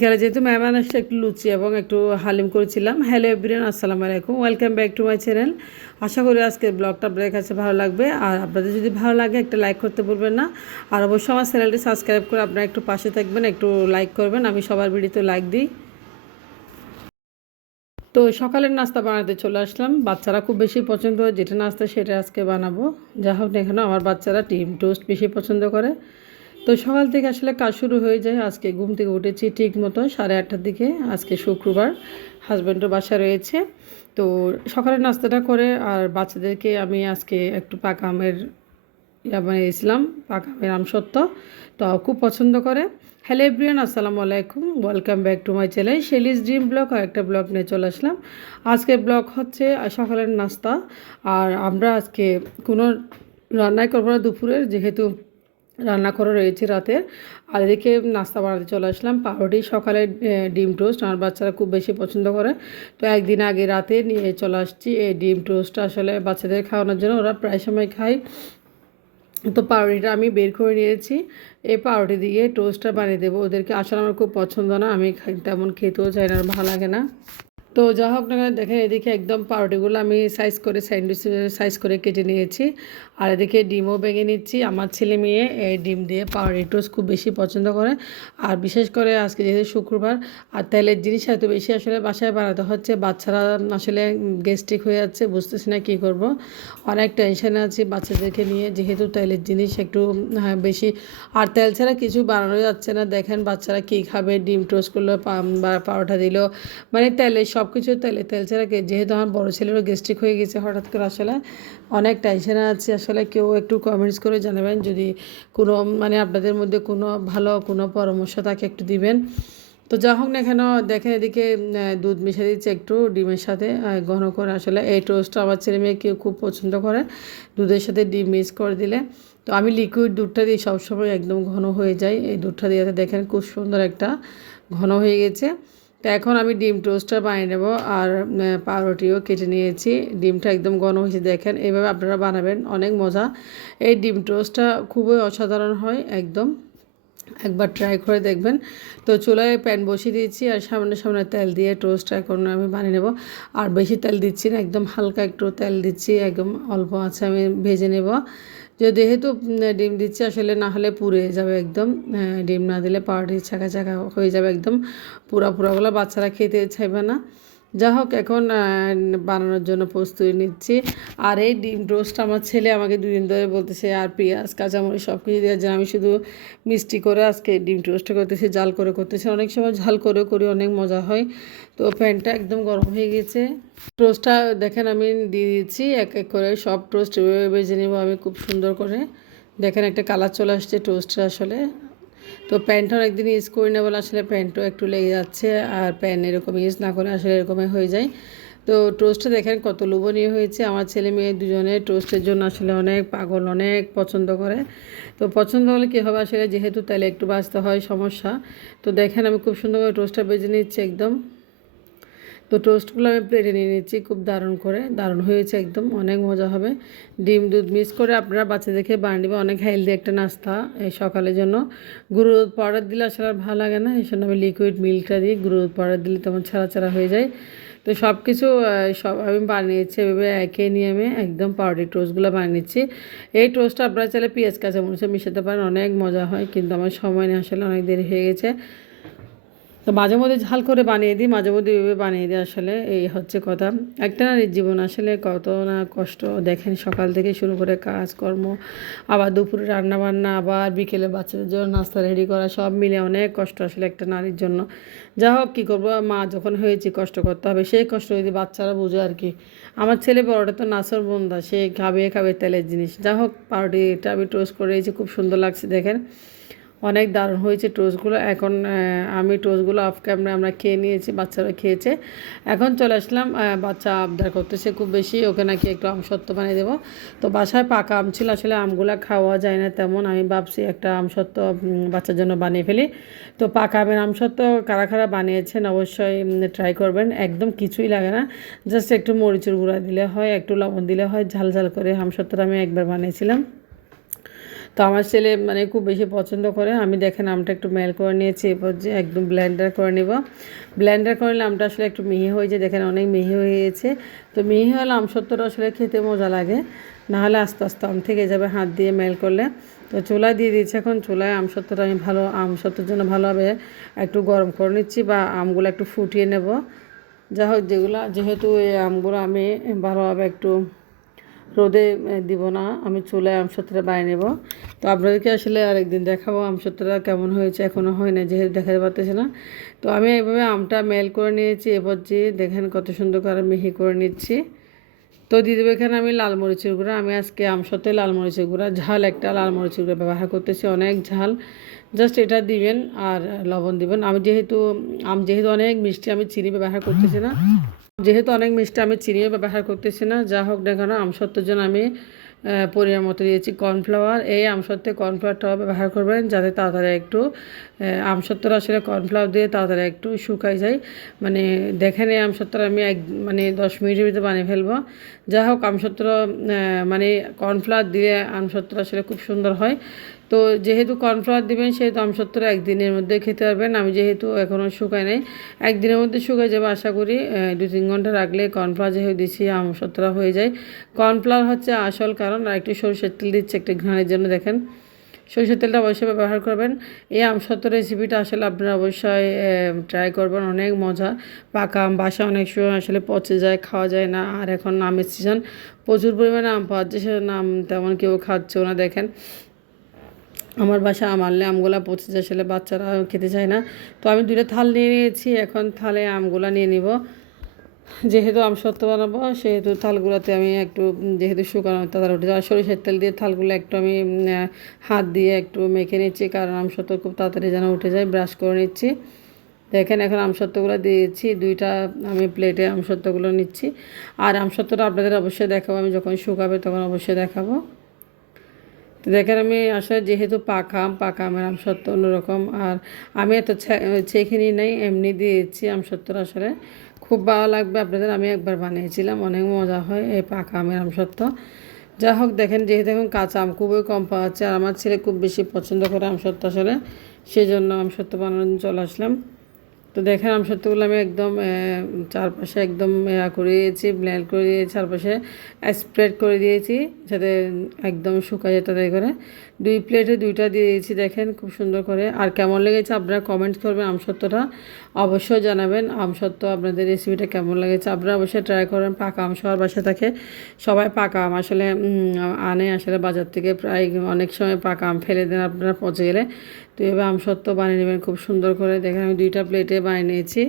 বিকালে যেহেতু মেহমান আসছে একটু লুচি এবং একটু হালিম করেছিলাম। হ্যালো এভরিওয়ান, আসসালামু আলাইকুম, welcome back to my channel. আশা করি আজকের ব্লগটা আপনাদের কাছে ভালো লাগবে। আর আপনাদের যদি ভালো লাগে একটা লাইক করতে ভুলবেন না। আর অবশ্যই আমার চ্যানেলটি সাবস্ক্রাইব করে আপনারা একটু পাশে থাকবেন, একটু লাইক করবেন। আমি সবার ভিডিওতে লাইক দিই। তো সকালের নাস্তা বানাতে চলে আসলাম। বাচ্চারা খুব বেশি পছন্দ হয় যেটা নাস্তা সেটা আজকে বানাবো। যা হোক না কেন আমার বাচ্চারা ডিম টোস্ট বেশি পছন্দ করে। তো সকাল থেকে আসলে কাজ শুরু হয়ে যায়। আজকে ঘুম থেকে উঠেছি ঠিক মতো 8:30টার দিকে। আজকে শুক্রবার, হাজব্যান্ডও বাসা রয়েছে। তো সকালের নাস্তাটা করে আর বাচ্চাদেরকে আমি আজকে একটু পাকা আমের বানিয়েছিলাম, পাকা আমের আমসত্ত্ব। তো খুব পছন্দ করে। হ্যালো এভরিওয়ান, আসসালামু আলাইকুম, welcome back to my channel Shelly's dream blog. আর একটা ব্লগ নিয়ে চলে আসলাম। আজকের ব্লগ হচ্ছে সকালের নাস্তা। আর আমরা আজকে কোনো রান্নাই করবো না দুপুরের, যেহেতু রান্না করা রয়েছে রাতের। আর এদিকে নাস্তা বানাতে চলে আসলাম। পাউরুটি, সকালে ডিম টোস্ট আমার বাচ্চারা খুব বেশি পছন্দ করে। তো একদিন আগে রাতে নিয়ে চলে আসছি এই ডিম টোস্টটা আসলে বাচ্চাদের খাওয়ানোর জন্য, ওরা প্রায় সময় খায়। তো পাউরুটিটা আমি বের করে নিয়েছি। এই পাউরুটি দিয়ে টোস্টটা বানিয়ে দেবো ওদেরকে। আসলে আমার খুব পছন্দ না, আমি তেমন খেতেও চাই না, ভালো লাগে না। তো যা হোক না দেখেন, এদিকে একদম পাউরুটিগুলো আমি সাইজ করে স্যান্ডউইচ সাইজ করে কেটে নিয়েছি। আর এদিকে ডিমও ভেঙে নিচ্ছি। আমার ছেলে মেয়ে এই ডিম দিয়ে পাউরুটি টোস্ট খুব বেশি পছন্দ করে। আর বিশেষ করে আজকে যেহেতু শুক্রবার, আর তেলের জিনিস এত বেশি আসলে বাসায় বানাতে হচ্ছে, বাচ্চারা আসলে গ্যাস্ট্রিক হয়ে যাচ্ছে, বুঝতেছি না কী করব। অনেক টেনশনে আছি বাচ্চাদেরকে নিয়ে, যেহেতু তেলের জিনিস একটু বেশি। আর তেল ছাড়া কিছু বানানো যাচ্ছে না। দেখেন বাচ্চারা কী খাবে, ডিম টোস্ট করলো বা পাউরুটা দিল, মানে তেলে সব কিছু তেলে, তেল ছাড়া যেহেতু আমার বড়ো ছেলেরও গ্যাস্ট্রিক হয়ে গেছে হঠাৎ করে, আসলে অনেক টেনশনে আছে। আসলে কেউ একটু কমেন্টস করে জানাবেন যদি কোনো মানে আপনাদের মধ্যে কোনো ভালো কোনো পরামর্শ থাকে, একটু দিবেন। তো যা হোক না কেন দেখেন, এদিকে দুধ মিশিয়ে দিচ্ছে একটু ডিমের সাথে ঘন করে। আসলে এই টোস্টটা আমার ছেলে মেয়ে কেউ খুব পছন্দ করে, দুধের সাথে ডিম মিক্স করে দিলে। তো আমি লিকুইড দুধটা দিয়ে সবসময় একদম ঘন হয়ে যায়। এই দুধটা দিয়ে দেখেন খুব সুন্দর একটা ঘন হয়ে গেছে। তো এখন আমি ডিম টোস্টটা বানিয়ে নেব। আর পাউরুটিও কেটে নিয়েছি। ডিমটা একদম ঘন হয়েছে, দেখেন এইভাবে আপনারা বানাবেন, অনেক মজা। এই ডিম টোস্টটা খুবই অসাধারণ হয় একদম, একবার ট্রাই করে দেখবেন। তো চুলায় প্যান বসিয়ে দিয়েছি আর সামনে সামনে তেল দিয়ে টোস্টটা এখন আমি বানিয়ে নেব। আর বেশি তেল দিচ্ছি না, একদম হালকা একটু তেল দিচ্ছি, একদম অল্প আছে আমি ভেজে নেব। যেহেতু ডিম দিচ্ছি, আসলে না হলে পুড়ে যাবে একদম। ডিম না দিলে পাউরুটি ছাকা ছাকা হয়ে যাবে একদম, পুরা পুরাগুলো বাচ্চারা খেতে চাইবে না। যা হোক এখন বানানোর জন্য প্রস্তুতি নিচ্ছি। আর এই ডিম টোস্ট আমার ছেলে আমাকে 2 দিন ধরে বলতেছে আর পেঁয়াজ কাঁচামরিচ সব কিছু দেওয়ার জন্য। আমি শুধু মিষ্টি করে আজকে ডিম টোস্টটা করতেছি, জাল করে করতেছি। অনেক সময় ঝাল করে করি, অনেক মজা হয়। তো প্যানটা একদম গরম হয়ে গেছে। টোস্টটা দেখেন আমি দিয়ে দিচ্ছি এক এক করে, সব টোস্ট ভেজে নেব আমি খুব সুন্দর করে। দেখেন একটা কালার চলে আসছে টোস্টটা আসলে। তো প্যানটাও একদিন ইউজ করি না বলে আসলে প্যানটাও একটু লেগে যাচ্ছে। আর প্যান এরকম ইউজ না করে আসলে এরকমই হয়ে যায়। তো টোস্টটা দেখেন কত লোভনীয় হয়েছে। আমার ছেলে মেয়ে দুজনে টোস্টের জন্য আসলে অনেক পাগল, অনেক পছন্দ করে। তো পছন্দ হলে কী হবে, আসলে যেহেতু তেলে একটু ভাজতে হয় সমস্যা। তো দেখেন আমি খুব সুন্দর করে টোস্টটা ভেজে নিচ্ছি একদম। তো টোস্টগুলো আমি প্লেটে নিয়ে নিচ্ছি, খুব দারুণ হয়েছে একদম, অনেক মজা হবে। ডিম দুধ মিক্স করে আপনারা বাচ্চাদেরকে বানিয়ে দেবেন, অনেক হেলদি একটা নাস্তা এই সকালের জন্য। গুঁড়ো দুধ পাউডার দিলে আসলে আর ভালো লাগে না, এই জন্য আমি লিকুইড মিল্কটা দিই। গুঁড়ো দুধ পাউডার দিলে তেমন ছাড়া ছাড়া হয়ে যায়। তো সব কিছু সব আমি বানিয়েছি এভাবে একই নিয়মে একদম পাউরুটি টোস্টগুলো বানিয়ে নিচ্ছি। এই টোস্টটা আপনারা চাইলে পেঁয়াজ কাঁচামরিচে মিশাতে পারেন, অনেক মজা হয়, কিন্তু আমার সময় নেই আসলে, অনেক দেরি হয়ে গেছে। তো মাঝে মধ্যে ঝাল করে বানিয়ে দিই, মাঝে মধ্যে এভাবে বানিয়ে দিই। আসলে এই হচ্ছে কথা। একটা নারীর জীবন আসলে কত না কষ্ট, দেখেন সকাল থেকে শুরু করে কাজকর্ম, আবার দুপুরে রান্নাবান্না, আবার বিকেলে বাচ্চাদের জন্য নাস্তা রেডি করা, সব মিলে অনেক কষ্ট আসলে একটা নারীর জন্য। যা হোক কী করবো, মা যখন হয়েছি কষ্ট করতে হবে, সেই কষ্ট যদি বাচ্চারা বুঝে আর কি। আমার ছেলে বড়টা তো নাসর বন্ধা, সে খাবে খাবে তেলের জিনিস। যা হোক পাউরুটিটা আমি টোস্ট করে দিয়েছি, খুব সুন্দর লাগছে দেখেন, অনেক দারুণ হয়েছে টোস্টগুলো। এখন আমি টোস্টগুলো অফ ক্যামেরা আমরা খেয়ে নিয়েছি, বাচ্চারা খেয়েছে। এখন চলে আসলাম, বাচ্চা আবদার করতেছে খুব বেশি, ওকে নাকি একটু আমসত্ত্ব বানিয়ে দেবো। তো বাসায় পাকা আম ছিল, আসলে আমগুলো খাওয়া যায় না তেমন, আমি ভাবছি একটা আমসত্ত্ব বাচ্চার জন্য বানিয়ে ফেলি। তো পাকা আমের আমসত্ত্ব কারা কারা বানিয়েছেন অবশ্যই ট্রাই করবেন, একদম কিছুই লাগে না, জাস্ট একটু মরিচের গুঁড়া দিলে হয়, একটু লবণ দিলে হয়, ঝাল ঝাল করে আমসত্ত্বটা আমি একবার বানিয়েছিলাম। তো তো আমার ছেলে মানে খুব বেশি পছন্দ করে। আমি দেখেন আমটা একটু মেল করে নিয়েছি, এরপর যে একদম ব্লেন্ডার করে নেব। ব্লেন্ডার করলে আমটা আসলে একটু মিহি হয়ে যায়, দেখেন অনেক মিহি হয়ে গিয়েছে। তো মিহি হলে আম সত্ত্বটা আসলে খেতে মজা লাগে, নাহলে আস্তে আস্তে আম থেকে যাবে হাত দিয়ে মেল করলে। তো চুলায় দিয়ে দিচ্ছি, এখন চুলায় আম সত্ত্বটা আমি আম সত্ত্বের জন্য ভালোভাবে একটু গরম করে নিচ্ছি, বা আমগুলো একটু ফুটিয়ে নেব। যা হোক যেহেতু এই আমগুলো আমি ভালোভাবে একটু রোদে দিব না, আমি চুলায় আমসত্ত্বটা বানিয়ে নেব। তো আপনাদেরকে আসলে আরেকদিন দেখাবো আমসত্ত্বটা কেমন হয়েছে, এখনও হয় না যেহেতু দেখাতে পারতেছে না। তো আমি এইভাবে আমটা মেল করে নিয়েছি, এবার যে দেখেন কত সুন্দর করে মিহি করে নিচ্ছি। তো দিয়ে দেবো এখানে আমি লাল মরিচের গুঁড়া। আমি আজকে আমসত্ত্বে লাল মরিচের গুঁড়া, ঝাল একটা লাল মরিচের গুঁড়া ব্যবহার করতেছি, অনেক ঝাল। জাস্ট এটা দিবেন আর লবণ দিবেন। যেহেতু অনেক মিষ্টি, আমি চিনি ব্যবহার করতেছি না। ব্যবহার করতেছি না। যা হোক না কেন আমসত্ত্বের জন্য আমি পরিমাণ মতো দিয়েছি কর্নফ্লাওয়ার। এই আমসত্ত্বে কর্নফ্লাওয়ারটাও ব্যবহার করবেন, যাতে তাড়াতাড়ি একটু আমসত্ত্বটা আসলে কর্নফ্লাওয়ার দিয়ে তাড়াতাড়ি একটু শুকাই যায়। মানে দেখেন এই আমসত্ত্বটা আমি 10 মিনিটের ভিতরে বানিয়ে ফেলবো। যা হোক আমসত্ত্ব মানে কর্নফ্লাওয়ার দিয়ে আমসত্ত্বটা আসলে খুব সুন্দর হয়। তো যেহেতু কর্নফ্লাওয়ার দিবেন সেহেতু আমসত্ত্বটা একদিনের মধ্যে খেতে পারবেন। আমি যেহেতু এখনও শুকাই নাই, একদিনের মধ্যে শুকাই যাবে আশা করি। 2-3 ঘন্টা রাখলে কর্নফ্লাওয়ার যেহেতু দিচ্ছি আমসত্ত্বটা হয়ে যায়। কর্নফ্লাওয়ার হচ্ছে আসল কারণ, আর একটু সরষের তেল দিচ্ছে একটু ঘ্রাণের জন্য। দেখেন সরষের তেলটা অবশ্যই ব্যবহার করবেন। এই আমসত্ত্ব রেসিপিটা আসলে আপনারা অবশ্যই ট্রাই করবেন, অনেক মজা। পাকা আম বাসা অনেক সময় আসলে পচে যায়, খাওয়া যায় না। আর এখন আমের সিজন, প্রচুর পরিমাণে আম পাওয়া যাচ্ছে, সেজন্য আম তেমন কেউ খাচ্ছেও না। দেখেন আমার বাসা আমারলে আমগুলা পচে যায়, আসলে বাচ্চারা খেতে চায় না। তো আমি 2টা থাল নিয়ে নিয়েছি, এখন থালে আমগুলা নিয়ে নিব। যেহেতু আমসত্ত্ব বানাবো সেহেতু থালগুলোতে আমি একটু যেহেতু শুকানো তাড়াতাড়ি উঠে যায়, সরিষার তেল দিয়ে থালগুলো একটু আমি হাত দিয়ে একটু মেখে নিচ্ছি, কারণ আমসত্ত্ব খুব তাড়াতাড়ি যেন উঠে যায়। ব্রাশ করে নিচ্ছি। দেখেন এখন আমসত্ত্বগুলো দিয়েছি, 2টা আমি প্লেটে আমসত্ত্বগুলো নিচ্ছি। আর আমসত্ত্বটা আপনাদের অবশ্যই দেখাবো, আমি যখন শুকাবে তখন অবশ্যই দেখাবো। তো দেখেন আমি আসলে যেহেতু পাকা আমের আমসত্ত্ব অন্যরকম, আর আমি এত ছেঁকে নিই নাই, এমনি দিয়েছি আমসত্ত্বটা। আসলে খুব ভালো লাগবে আপনাদের, আমি একবার বানিয়েছিলাম, অনেক মজা হয় এই পাকা আমের আমসত্ত্ব। যা হোক দেখেন যেহেতু এখন কাঁচা আম খুবই কম পাওয়া যাচ্ছে, আর আমার ছেলে খুব বেশি পছন্দ করে আমসত্ত্ব আসলে, সেই জন্য আমসত্ত্ব বানানোর জন্য চলে আসলাম। তো দেখেন আমসত্ত্বগুলো আমি একদম চারপাশে একদম করে দিয়েছি, ব্লেন্ড করে দিয়েছি, চারপাশে স্প্রেড করে দিয়েছি যাতে একদম শুকায় যায় তাদের করে। 2 প্লেটে 2টা দিয়ে দিয়েছি, দেখেন খুব সুন্দর করে। আর কেমন লেগেছে আপনারা কমেন্ট করবেন, আমসত্ত্বটা অবশ্যই জানাবেন। আমসত্ত্ব আপনাদের রেসিপিটা কেমন লেগেছে আপনারা অবশ্যই ট্রাই করবেন। পাকা আম সবার বাসায় থাকে, সবাই পাকা আম আসলে আনে আসলে বাজার থেকে, প্রায় অনেক সময় পাকা আম ফেলে দেন আপনারা পচে গেলে। তো এবার আমসত্ত্ব বানিয়ে নেবেন খুব সুন্দর করে। দেখেন আমি 2টা প্লেটে বানিয়ে নিয়েছি।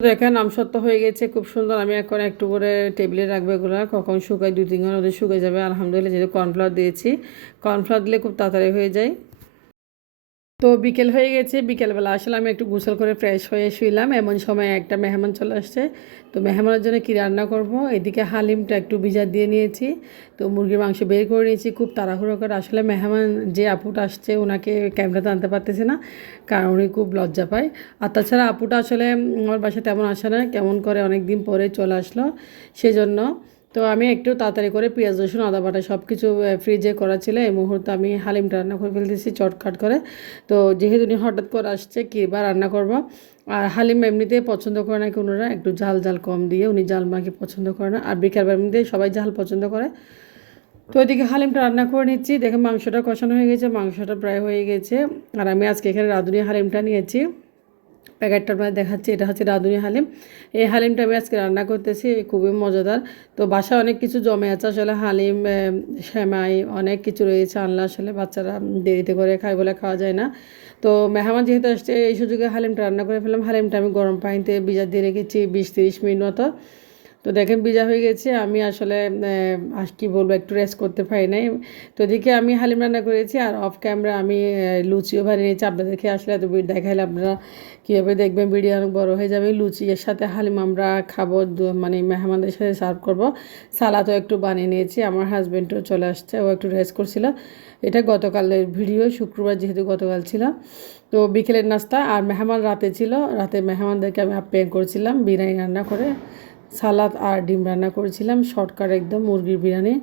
দেখেন আমসত্ত্ব হয়ে গেছে খুব সুন্দর। আমি এখন একটু করে টেবিলে রাখবো, এগুলো কখন শুকায় 2-3 ঘন্টার মধ্যে শুকিয়ে যাবে আলহামদুলিল্লাহ। যেহেতু কর্নফ্লাওয়ার দিয়েছি, কর্নফ্লাওয়ার দিলে খুব তাড়াতাড়ি হয়ে যায়। তো বিকেল হয়ে গেছে, বিকেলবেলা আসলে আমি একটু গোসল করে ফ্রেশ হয়ে শুইলাম, এমন সময় একটা মেহমান চলে আসছে। তো মেহমানের জন্য কী রান্না করব, এদিকে হালিমটা একটু ভিজা দিয়ে নিয়েছি। তো মুরগির মাংস বের করে নিয়েছি খুব তাড়াহুড়ো করে। আসলে মেহমান যে আপুটা আসছে ওনাকে ক্যামেরাতে আনতে পারতেছি না, কারণ উনি খুব লজ্জা পায়। আর তাছাড়া আপুটা আসলে আমার বাসায় তেমন আসে না, কেমন করে অনেক দিন পরে চলে আসলো সেজন্য। তো আমি একটু তাড়াতাড়ি করে পেঁয়াজ রসুন আদা বাটা সব কিছু ফ্রিজে করা ছিল, এই মুহূর্তে আমি হালিমটা রান্না করে ফেলতেছি চটকাট করে। তো যেহেতু উনি হঠাৎ করে আসছে কী বা রান্না করব, আর হালিম এমনিতেই পছন্দ করে না কোনোরা, একটু ঝাল ঝাল কম দিয়ে, উনি ঝাল মাখি পছন্দ করে না, আর বিকেলবেলা এমনিতেই সবাই ঝাল পছন্দ করে। তো ওইদিকে হালিমটা রান্না করে নিচ্ছি। দেখে মাংসটা কষানো হয়ে গেছে, মাংসটা প্রায় হয়ে গেছে। আর আমি আজকে এখানে রাঁধুনি হালিমটা নিয়েছি, প্যাকেটটার মধ্যে দেখাচ্ছি, এটা হচ্ছে রাঁধুনি হালিম। এই হালিমটা আমি আজকে রান্না করতেছি, খুবই মজাদার। তো বাসায় অনেক কিছু জমে আছে আসলে, হালিম সেমাই অনেক কিছু রয়েছে, আনলে আসলে বাচ্চারা দেরিতে করে খায় বলে খাওয়া যায় না। তো মেহমান যেহেতু আসছে এই সুযোগে হালিমটা রান্না করে ফেললাম। হালিমটা আমি গরম পানিতে ভিজা দিয়ে রেখেছি 20-30 মিনিট মতো। তো দেখেন ভিজা হয়ে গেছে, আমি আসলে কী বলবো, একটু রেস্ট করতে পারি নাই। তো এদিকে আমি হালিম রান্না করেছি, আর অফ ক্যামেরা আমি লুচিও বানিয়ে নিয়েছি। আপনাদেরকে আসলে এত দেখাইলে আপনারা কীভাবে দেখবেন, ভিডিও অনেক বড়ো হয়ে যাবে। লুচি এর সাথে হালিম আমরা খাবো, মানে মেহমানদের সাথে সার্ভ করবো। সালাদও একটু বানিয়ে নিয়েছি। আমার হাজব্যান্ডও চলে আসছে, ও একটু রেস্ট করছিল। এটা গতকালের ভিডিও, শুক্রবার যেহেতু গতকাল ছিল। তো বিকেলের নাস্তা, আর মেহমান রাতে ছিল, রাতে মেহমানদেরকে আমি আপ্যায়ন করেছিলাম বিরিয়ানি রান্না করে, সালাদ আর ডিম রান্না করেছিলাম, শর্টকাট একদম মুরগির বিরিয়ানি।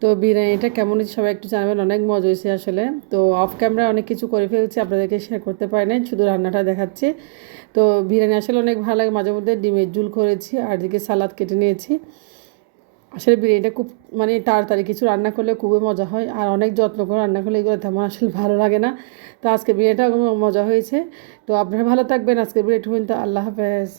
তো বিরিয়ানিটা কেমন হয়েছে সবাই একটু জানাবেন, অনেক মজা হয়েছে আসলে। তো অফ ক্যামেরা অনেক কিছু করে ফেলছি, আপনাদেরকে শেয়ার করতে পারি নাই, শুধু রান্নাটা দেখাচ্ছি। তো বিরিয়ানি আসলে অনেক ভালো লাগে, মাঝে মধ্যে ডিমের ঝুল করেছি আর দিকে সালাদ কেটে নিয়েছি। আসলে বিরিয়ানিটা খুব মানে তাড়াতাড়ি কিছু রান্না করলে খুবই মজা হয়, আর অনেক যত্ন করে রান্না করলে এগুলো তেমন আসলে ভালো লাগে না। তো আজকে বিরিয়ানিটা মজা হয়েছে। তো আপনারা ভালো থাকবেন, আজকে বিরিয়ানি পর্যন্ত, আল্লাহ হাফেজ।